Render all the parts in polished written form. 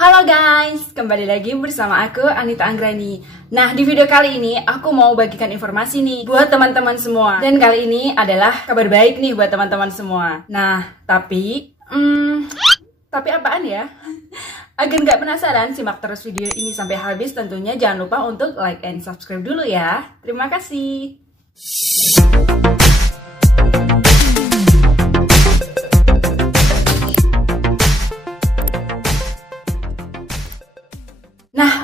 Halo guys, kembali lagi bersama aku Anita Anggrani. Nah, di video kali ini aku mau bagikan informasi nih buat teman-teman semua. Dan kali ini adalah kabar baik nih buat teman-teman semua. Nah, tapi apaan ya? Agar nggak penasaran, simak terus video ini sampai habis. Tentunya jangan lupa untuk like and subscribe dulu ya. Terima kasih.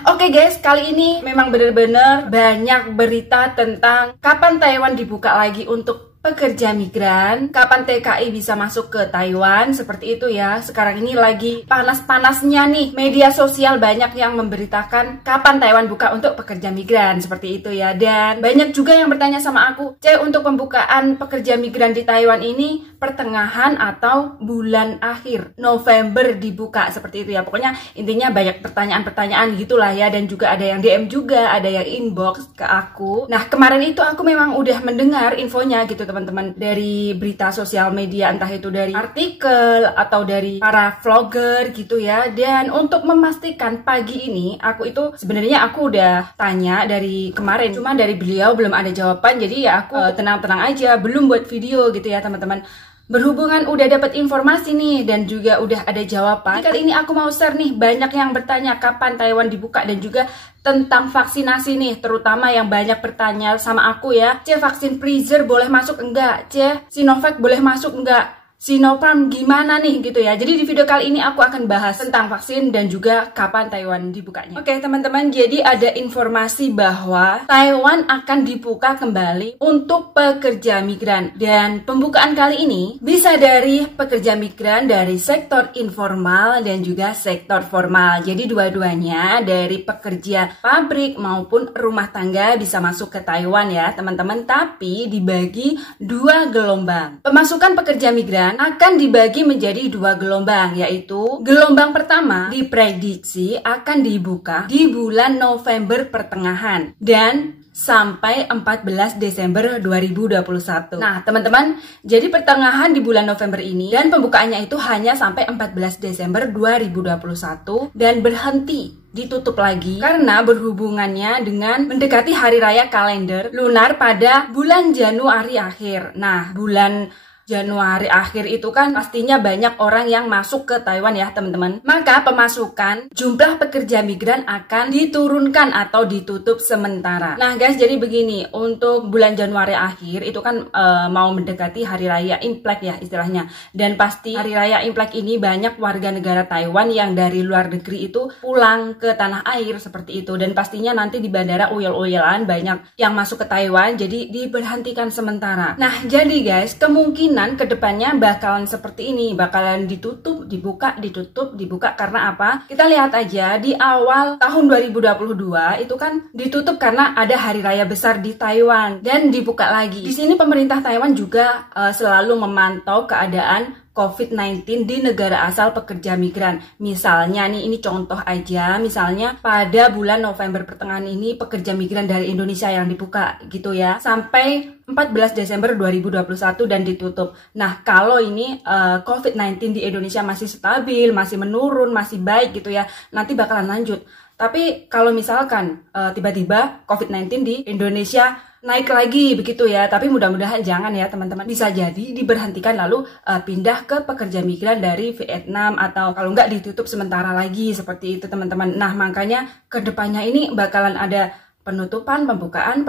Oke guys, kali ini memang benar-benar banyak berita tentang kapan Taiwan dibuka lagi untuk pekerja migran, kapan TKI bisa masuk ke Taiwan, seperti itu ya. Sekarang ini lagi panas-panasnya nih, media sosial banyak yang memberitakan kapan Taiwan buka untuk pekerja migran, seperti itu ya. Dan banyak juga yang bertanya sama aku, untuk pembukaan pekerja migran di Taiwan ini pertengahan atau bulan akhir November dibuka, seperti itu ya. Pokoknya intinya banyak pertanyaan-pertanyaan gitulah ya. Dan juga ada yang DM juga, ada yang inbox ke aku. Nah, kemarin itu aku memang udah mendengar infonya gitu teman-teman, dari berita sosial media, entah itu dari artikel atau dari para vlogger gitu ya. Dan untuk memastikan pagi ini, aku itu sebenarnya aku udah tanya dari kemarin, cuma dari beliau belum ada jawaban. Jadi ya aku tenang-tenang aja, belum buat video gitu ya teman-teman. Berhubungan udah dapat informasi nih dan juga udah ada jawaban, kali ini aku mau share nih, banyak yang bertanya kapan Taiwan dibuka dan juga tentang vaksinasi nih, terutama yang banyak bertanya sama aku ya, vaksin Pfizer boleh masuk enggak? Sinovac boleh masuk enggak? Sinopharm gimana nih gitu ya. Jadi di video kali ini aku akan bahas tentang vaksin dan juga kapan Taiwan dibukanya. Oke teman-teman, jadi ada informasi bahwa Taiwan akan dibuka kembali untuk pekerja migran. Dan pembukaan kali ini bisa dari pekerja migran dari sektor informal dan juga sektor formal. Jadi dua-duanya, dari pekerja pabrik maupun rumah tangga bisa masuk ke Taiwan ya teman-teman. Tapi dibagi dua gelombang. Pemasukan pekerja migran akan dibagi menjadi dua gelombang, yaitu gelombang pertama diprediksi akan dibuka di bulan November pertengahan dan sampai 14 Desember 2021. Nah, teman-teman, jadi pertengahan di bulan November ini dan pembukaannya itu hanya sampai 14 Desember 2021 dan berhenti, ditutup lagi karena berhubungannya dengan mendekati hari raya kalender lunar pada bulan Januari akhir. Nah, bulan Januari akhir itu kan pastinya banyak orang yang masuk ke Taiwan ya teman-teman. Maka pemasukan jumlah pekerja migran akan diturunkan atau ditutup sementara. Nah guys, jadi begini, untuk bulan Januari akhir itu kan mau mendekati hari raya Imlek ya istilahnya. Dan pasti hari raya Imlek ini banyak warga negara Taiwan yang dari luar negeri itu pulang ke tanah air seperti itu. Dan pastinya nanti di bandara uyel-uyelan banyak yang masuk ke Taiwan, jadi diberhentikan sementara. Nah jadi guys, kemungkinan kedepannya bakalan seperti ini, bakalan ditutup, dibuka, ditutup, dibuka. Karena apa? Kita lihat aja di awal tahun 2022 itu kan ditutup karena ada hari raya besar di Taiwan dan dibuka lagi. Di sini pemerintah Taiwan juga selalu memantau keadaan COVID-19 di negara asal pekerja migran. Misalnya nih, ini contoh aja, misalnya pada bulan November pertengahan ini pekerja migran dari Indonesia yang dibuka gitu ya, sampai 14 Desember 2021 dan ditutup. Nah, kalau ini COVID-19 di Indonesia masih stabil, masih menurun, masih baik gitu ya, nanti bakalan lanjut. Tapi kalau misalkan tiba-tiba COVID-19 di Indonesia naik lagi begitu ya, tapi mudah-mudahan jangan ya teman-teman, bisa jadi diberhentikan lalu pindah ke pekerja migran dari Vietnam, atau kalau nggak ditutup sementara lagi seperti itu teman-teman. Nah makanya kedepannya ini bakalan ada penutupan, pembukaan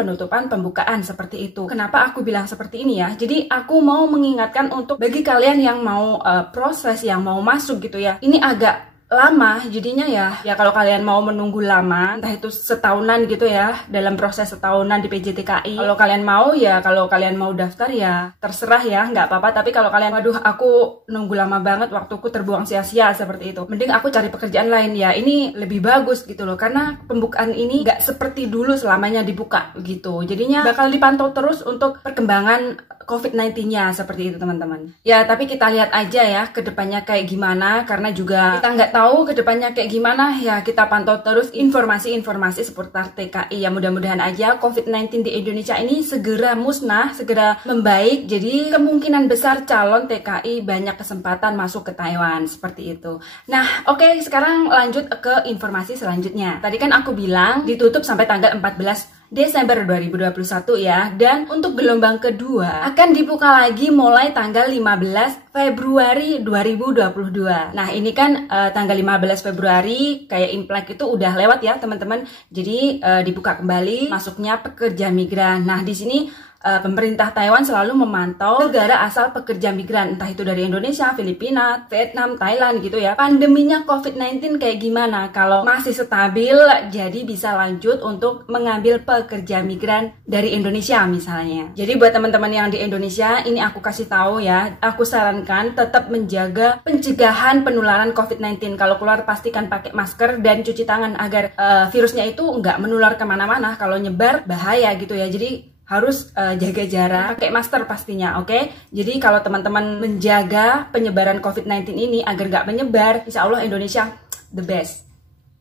seperti itu. Kenapa aku bilang seperti ini ya? Jadi aku mau mengingatkan untuk bagi kalian yang mau proses, yang mau masuk gitu ya, ini agak lama jadinya ya kalau kalian mau menunggu lama, entah itu setahunan gitu ya, dalam proses setahunan di PJTKI, kalau kalian mau ya, kalau kalian mau daftar ya terserah ya, nggak apa-apa. Tapi kalau kalian waduh aku nunggu lama banget, waktuku terbuang sia-sia seperti itu, mending aku cari pekerjaan lain ya, ini lebih bagus gitu loh. Karena pembukaan ini nggak seperti dulu selamanya dibuka gitu, jadinya bakal dipantau terus untuk perkembangan COVID-19-nya seperti itu teman-teman. Ya tapi kita lihat aja ya kedepannya kayak gimana, karena juga kita nggak tahu kedepannya kayak gimana ya. Kita pantau terus informasi-informasi seputar TKI ya. Mudah-mudahan aja COVID-19 di Indonesia ini segera musnah, segera membaik. Jadi kemungkinan besar calon TKI banyak kesempatan masuk ke Taiwan seperti itu. Nah oke, sekarang lanjut ke informasi selanjutnya. Tadi kan aku bilang ditutup sampai tanggal 14 Desember 2021 ya. Dan untuk gelombang kedua akan dibuka lagi mulai tanggal 15 Februari 2022. Nah ini kan tanggal 15 Februari kayak Imlek itu udah lewat ya teman-teman. Jadi dibuka kembali masuknya pekerja migran. Nah di sini pemerintah Taiwan selalu memantau negara asal pekerja migran, entah itu dari Indonesia, Filipina, Vietnam, Thailand gitu ya. Pandeminya COVID-19 kayak gimana? Kalau masih stabil, jadi bisa lanjut untuk mengambil pekerja migran dari Indonesia misalnya. Jadi buat teman-teman yang di Indonesia, ini aku kasih tahu ya, aku sarankan tetap menjaga pencegahan penularan COVID-19. Kalau keluar pastikan pakai masker dan cuci tangan agar virusnya itu nggak menular kemana-mana. Kalau nyebar bahaya gitu ya. Jadi harus jaga jarak, pakai masker pastinya, oke? Jadi kalau teman-teman menjaga penyebaran COVID-19 ini agar nggak menyebar, insya Allah Indonesia the best.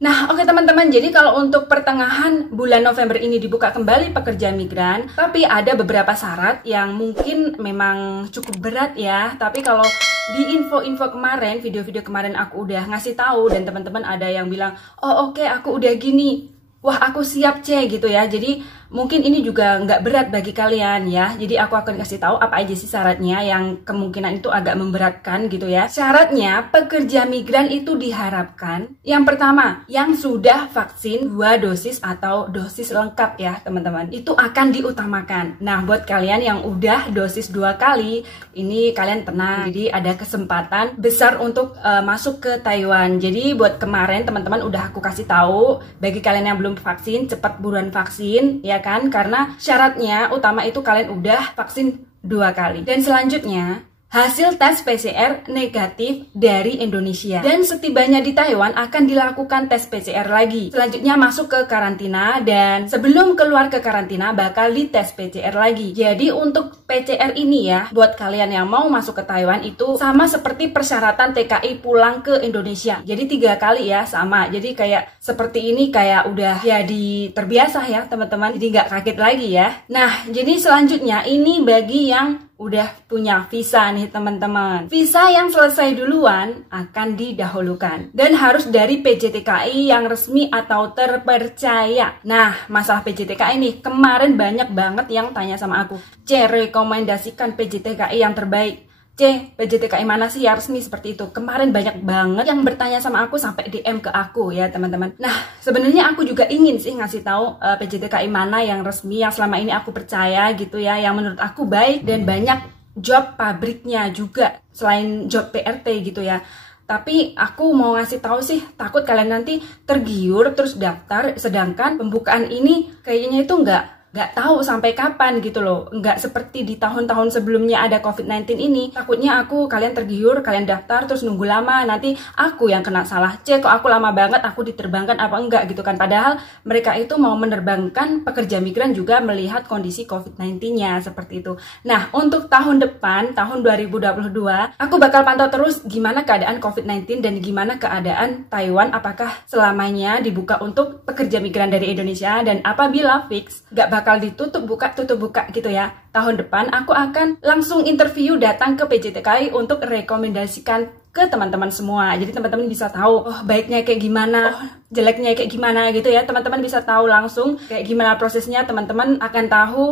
Nah oke teman-teman, jadi kalau untuk pertengahan bulan November ini dibuka kembali pekerja migran, tapi ada beberapa syarat yang mungkin memang cukup berat ya. Tapi kalau di info-info kemarin, video-video kemarin aku udah ngasih tahu dan teman-teman ada yang bilang, oh oke, aku udah gini, wah aku siap gitu ya. Jadi mungkin ini juga nggak berat bagi kalian ya. Jadi aku akan kasih tahu apa aja sih syaratnya yang kemungkinan itu agak memberatkan gitu ya. Syaratnya pekerja migran itu diharapkan yang pertama yang sudah vaksin 2 dosis atau dosis lengkap ya teman-teman. Itu akan diutamakan. Nah buat kalian yang udah dosis 2 kali, ini kalian tenang. Jadi ada kesempatan besar untuk masuk ke Taiwan. Jadi buat kemarin teman-teman udah aku kasih tahu, bagi kalian yang belum vaksin cepat buruan vaksin ya kan, karena syaratnya utama itu kalian udah vaksin 2 kali. Dan selanjutnya hasil tes PCR negatif dari Indonesia. Dan setibanya di Taiwan akan dilakukan tes PCR lagi. Selanjutnya masuk ke karantina dan sebelum keluar ke karantina bakal dites PCR lagi. Jadi untuk PCR ini ya, buat kalian yang mau masuk ke Taiwan itu sama seperti persyaratan TKI pulang ke Indonesia. Jadi 3 kali ya sama. Jadi kayak seperti ini kayak udah jadi terbiasa ya teman-teman. Jadi nggak kaget lagi ya. Nah jadi selanjutnya ini bagi yang udah punya visa nih teman-teman. Visa yang selesai duluan akan didahulukan dan harus dari PJTKI yang resmi atau terpercaya. Nah masalah PJTKI nih, kemarin banyak banget yang tanya sama aku, C rekomendasikan PJTKI yang terbaik, C PJTKI mana sih yang resmi seperti itu. Kemarin banyak banget yang bertanya sama aku sampai DM ke aku ya teman-teman. Nah sebenarnya aku juga ingin sih ngasih tahu PJTKI mana yang resmi, yang selama ini aku percaya gitu ya, yang menurut aku baik dan banyak job pabriknya juga selain job PRT gitu ya. Tapi aku mau ngasih tahu sih, takut kalian nanti tergiur terus daftar, sedangkan pembukaan ini kayaknya itu nggak tahu sampai kapan gitu loh. Nggak seperti di tahun-tahun sebelumnya ada COVID-19 ini. Takutnya kalian tergiur, kalian daftar terus nunggu lama, nanti aku yang kena salah. C kok aku lama banget, aku diterbangkan apa enggak gitu kan. Padahal mereka itu mau menerbangkan pekerja migran juga melihat kondisi COVID-19-nya seperti itu. Nah untuk tahun depan, tahun 2022, aku bakal pantau terus gimana keadaan COVID-19 dan gimana keadaan Taiwan, apakah selamanya dibuka untuk pekerja migran dari Indonesia, dan apabila fix nggak bakal ditutup buka gitu ya, tahun depan aku akan langsung interview datang ke PJTKI untuk rekomendasikan ke teman-teman semua. Jadi teman-teman bisa tahu oh baiknya kayak gimana, oh jeleknya kayak gimana gitu ya. Teman-teman bisa tahu langsung kayak gimana prosesnya, teman-teman akan tahu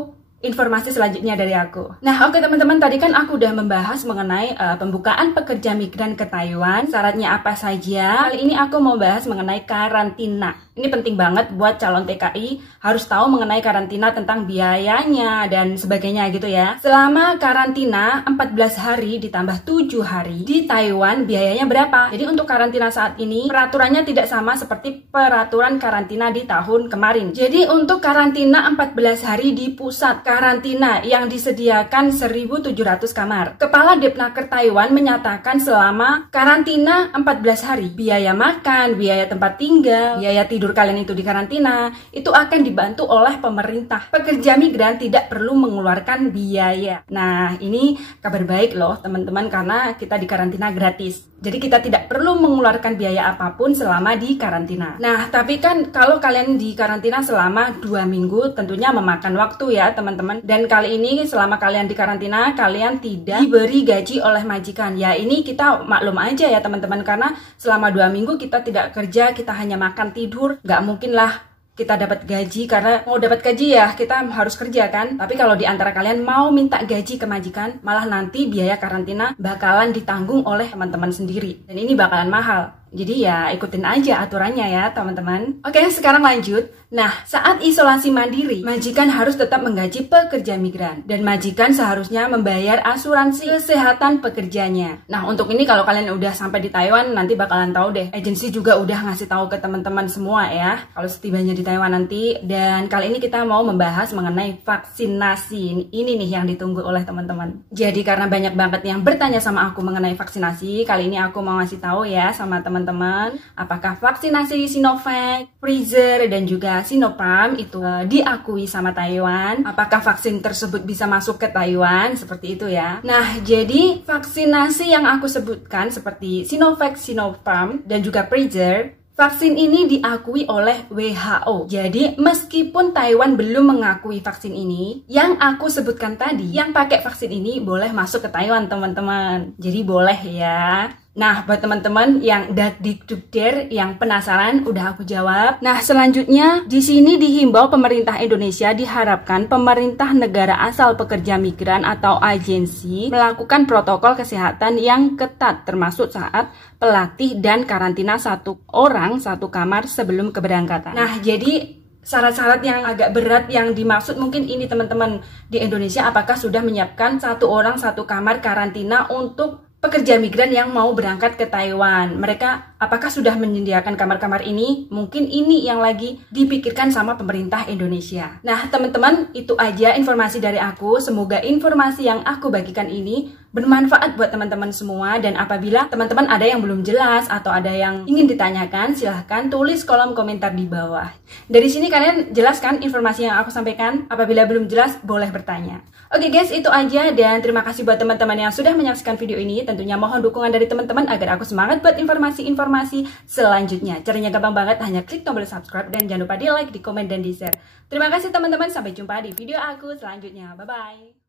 informasi selanjutnya dari aku. Nah oke teman-teman, tadi kan aku udah membahas mengenai pembukaan pekerja migran ke Taiwan, syaratnya apa saja. Kali ini aku mau bahas mengenai karantina. Ini penting banget buat calon TKI, harus tahu mengenai karantina, tentang biayanya dan sebagainya gitu ya. Selama karantina 14 hari ditambah 7 hari di Taiwan biayanya berapa? Jadi untuk karantina saat ini peraturannya tidak sama seperti peraturan karantina di tahun kemarin. Jadi untuk karantina 14 hari di pusat karantina yang disediakan 1.700 kamar. Kepala Depnaker Taiwan menyatakan selama karantina 14 hari, biaya makan, biaya tempat tinggal, biaya tidur kalian itu di karantina, itu akan dibantu oleh pemerintah. Pekerja migran tidak perlu mengeluarkan biaya. Nah, ini kabar baik loh teman-teman, karena kita di karantina gratis. Jadi kita tidak perlu mengeluarkan biaya apapun selama di karantina. Nah, tapi kan kalau kalian di karantina selama 2 minggu tentunya memakan waktu ya teman-teman. Dan kali ini selama kalian di karantina, kalian tidak diberi gaji oleh majikan. Ya ini kita maklum aja ya teman-teman, karena selama 2 minggu kita tidak kerja, kita hanya makan tidur. Gak mungkin lah kita dapat gaji, karena mau dapat gaji ya kita harus kerja kan. Tapi kalau di antara kalian mau minta gaji ke majikan, malah nanti biaya karantina bakalan ditanggung oleh teman-teman sendiri. Dan ini bakalan mahal. Jadi ya ikutin aja aturannya ya teman-teman. Oke, sekarang lanjut. Nah, saat isolasi mandiri, majikan harus tetap menggaji pekerja migran. Dan majikan seharusnya membayar asuransi kesehatan pekerjanya. Nah, untuk ini kalau kalian udah sampai di Taiwan, nanti bakalan tahu deh. Agensi juga udah ngasih tahu ke teman-teman semua ya, kalau setibanya di Taiwan nanti. Dan kali ini kita mau membahas mengenai vaksinasi. Ini nih yang ditunggu oleh teman-teman. Jadi karena banyak banget yang bertanya sama aku mengenai vaksinasi, kali ini aku mau ngasih tahu ya sama teman-teman, apakah vaksinasi Sinovac, Pfizer, dan juga Sinopharm itu diakui sama Taiwan. Apakah vaksin tersebut bisa masuk ke Taiwan, seperti itu ya. Nah, jadi vaksinasi yang aku sebutkan seperti Sinovac, Sinopharm, dan juga Pfizer, vaksin ini diakui oleh WHO. Jadi meskipun Taiwan belum mengakui vaksin ini, yang aku sebutkan tadi, yang pakai vaksin ini boleh masuk ke Taiwan teman-teman. Jadi boleh ya. Nah, buat teman-teman yang dakdikdukder, yang penasaran, udah aku jawab. Nah, selanjutnya di sini dihimbau pemerintah Indonesia, diharapkan pemerintah negara asal pekerja migran atau agensi melakukan protokol kesehatan yang ketat, termasuk saat pelatih dan karantina 1 orang 1 kamar sebelum keberangkatan. Nah, jadi syarat-syarat yang agak berat yang dimaksud mungkin ini teman-teman, di Indonesia apakah sudah menyiapkan 1 orang 1 kamar karantina untuk pekerja migran yang mau berangkat ke Taiwan. Mereka apakah sudah menyediakan kamar-kamar ini? Mungkin ini yang lagi dipikirkan sama pemerintah Indonesia. Nah, teman-teman, itu aja informasi dari aku. Semoga informasi yang aku bagikan ini bermanfaat buat teman-teman semua. Dan apabila teman-teman ada yang belum jelas atau ada yang ingin ditanyakan, silahkan tulis kolom komentar di bawah. Dari sini kalian jelaskan informasi yang aku sampaikan. Apabila belum jelas, boleh bertanya. Oke guys, itu aja, dan terima kasih buat teman-teman yang sudah menyaksikan video ini. Tentunya mohon dukungan dari teman-teman agar aku semangat buat informasi-informasi selanjutnya. Caranya gampang banget, hanya klik tombol subscribe dan jangan lupa di like, di komen, dan di share. Terima kasih teman-teman, sampai jumpa di video aku selanjutnya. Bye-bye.